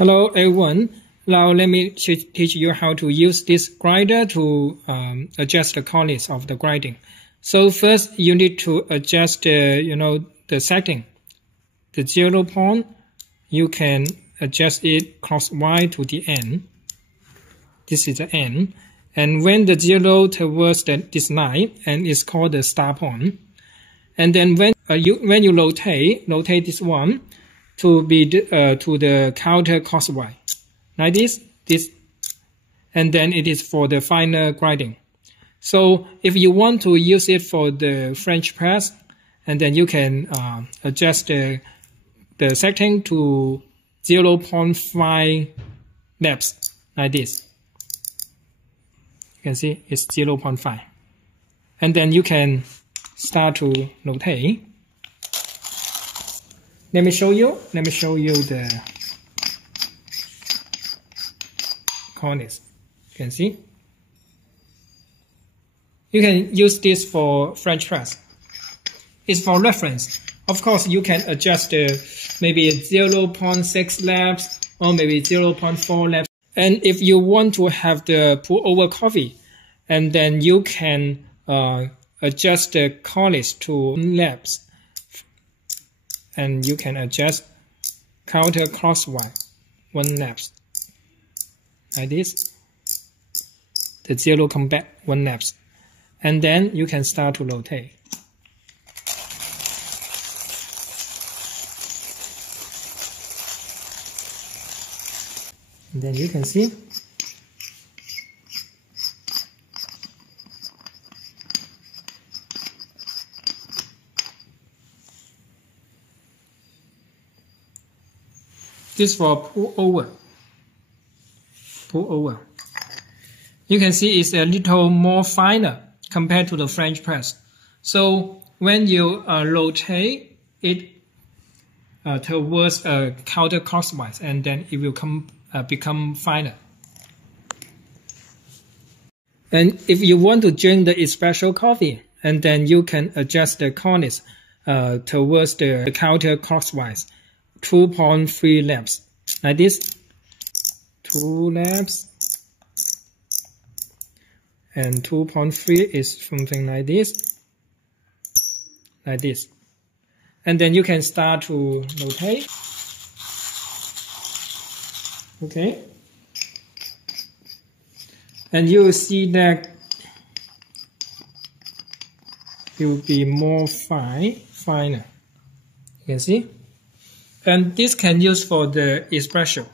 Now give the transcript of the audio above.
Hello everyone. Now let me teach you how to use this grinder to adjust the cornice of the grinding. So first you need to adjust the setting. The 0 point, you can adjust it clockwise to the end. This is the end. And when the 0 towards this line, and it's called the start point. And then when you rotate this one to be to the counter crosswise, like this, and then it is for the final grinding. So if you want to use it for the French press, and then you can adjust the setting to 0.5 laps, like this. You can see it's 0.5, and then you can start to rotate. Let me show you the cornice. You can see. You can use this for French press. It's for reference. Of course, you can adjust maybe 0.6 laps or maybe 0.4 laps. And if you want to have the pour over coffee, and then you can adjust the cornice to laps. And you can adjust counter crosswise 1 laps, like this. The 0 come back 1 laps, and then you can start to rotate. And then you can see. This for pour over. You can see it's a little more finer compared to the French press. So when you rotate it towards counter crosswise, and then it will become finer. And if you want to drink the espresso coffee, and then you can adjust the cornice towards the counter crosswise. 2.3 laps, like this. 2 laps, and 2.3 is something like this, and then you can start to rotate. Okay, and you will see that it will be more finer. You can see. And this can use for the espresso.